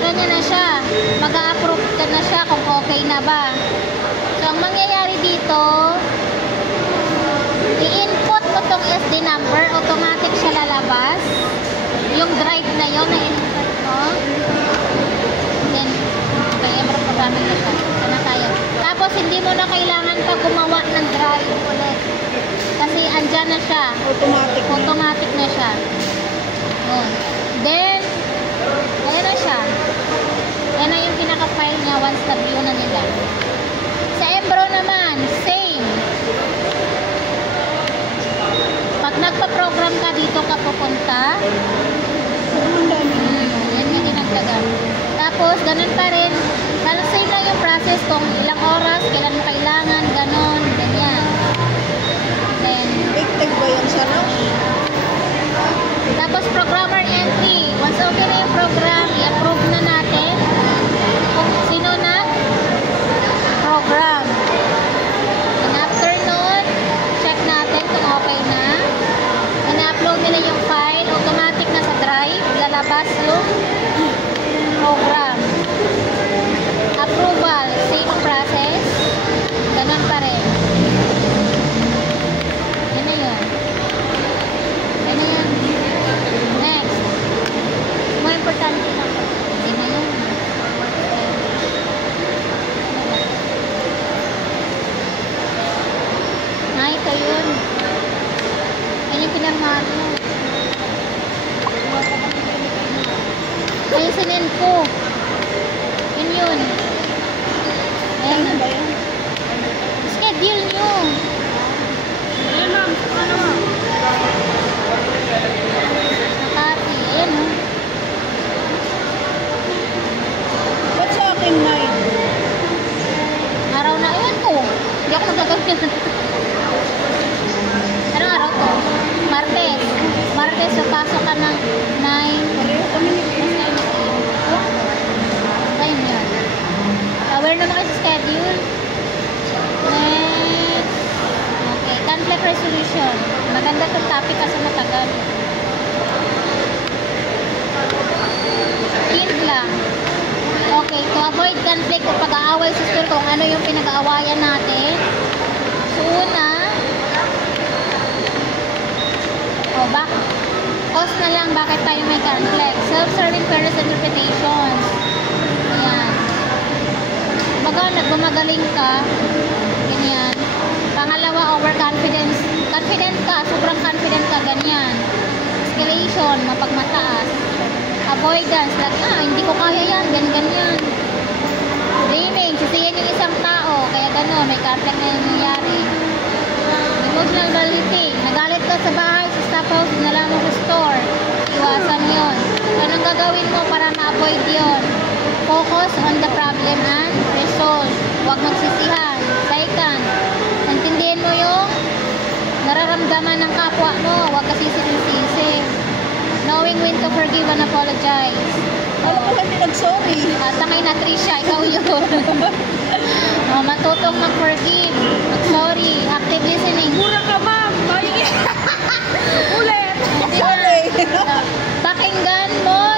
niya na siya. Mag-a-approve ka na siya kung okay na ba. So, ang mangyayari dito, i-input mo tong SD number, automatic siya lalabas. Yung drive na yun na in-input mo. Then, kaya programming na siya. Sana tayo. Tapos, hindi mo na kailangan pa gumawa ng drive ulit. Kasi, andyan na siya. Automatic na siya. Yun. Then, ayan na siya. Yan na yung pinaka-file niya once na-view na nila. Sa Embro naman, same. Pag nagpa-program ka, dito ka pupunta. Yan yung dinagdagan. Tapos, ganun pa rin. Same lang yung process kung ilang oras, kailan mo kailangan, ganun, ganyan. Then, Big ba yan sa tapos, programmer entry. Once okay na yung program, i-approve na natin kung sino na program. And after nun, check natin kung okay na. In-upload nila yung file, automatic na sa drive, lalabas yung program. Approval, same process. Ganun pa rin. Yan na yun. Yan na yun. Next. More importante lang. Yan na yun. Ito yun. Yan yung pinarmahan mo. Ayun sinend ko. Yun yun. Ayan na ba yun? Schedule nyo. Ayan ma'am. Ano ma'am? Nakati. Ayan o. Ba't sa akin na yun? Araw na. Ayan ko. Hindi ako nagagawin. Anong araw to? Martes. Martes, so pasok ka ng 9. Ayun yun. Aware naman kayo sa schedule. Next. Okay. Conflict resolution. Maganda itong topic kasi matagal. Hint lang. Okay. To avoid conflict o pag-aaway sa store kung ano yung pinag-aawayan natin. So, una, cause na lang bakit tayo may conflict. Self-serving fairness interpretations. Ayan. Baga, nagmamagaling ka. Ganyan. Pangalawa, overconfidence. Confident ka. Sobrang confident ka. Ganyan. Escalation. Mapagmataas. Avoidance. Like, hindi ko kaya yan. Ganyan. Blaming. Sisiyan yung isang tao. Kaya gano'n. May conflict na yung nangyayari. Emotional validity. Nagalit ka sa bahay, sa staff house, dinala mo sa store. Iwasan yun. So, anong gagawin mo para ma-avoid yun? Focus on the problem and resolve. Huwag magsisihan. Second, intindihin mo yung nararamdaman ng kapwa mo. Huwag kasi sisi. Knowing when to forgive and apologize. Alam ko hindi nag-sorry. Tangay na Trisha, ikaw yun. Matutong mag-forgive, mag-sorry, active listening. Mura ka ma'am! Ulit! Pakinggan mo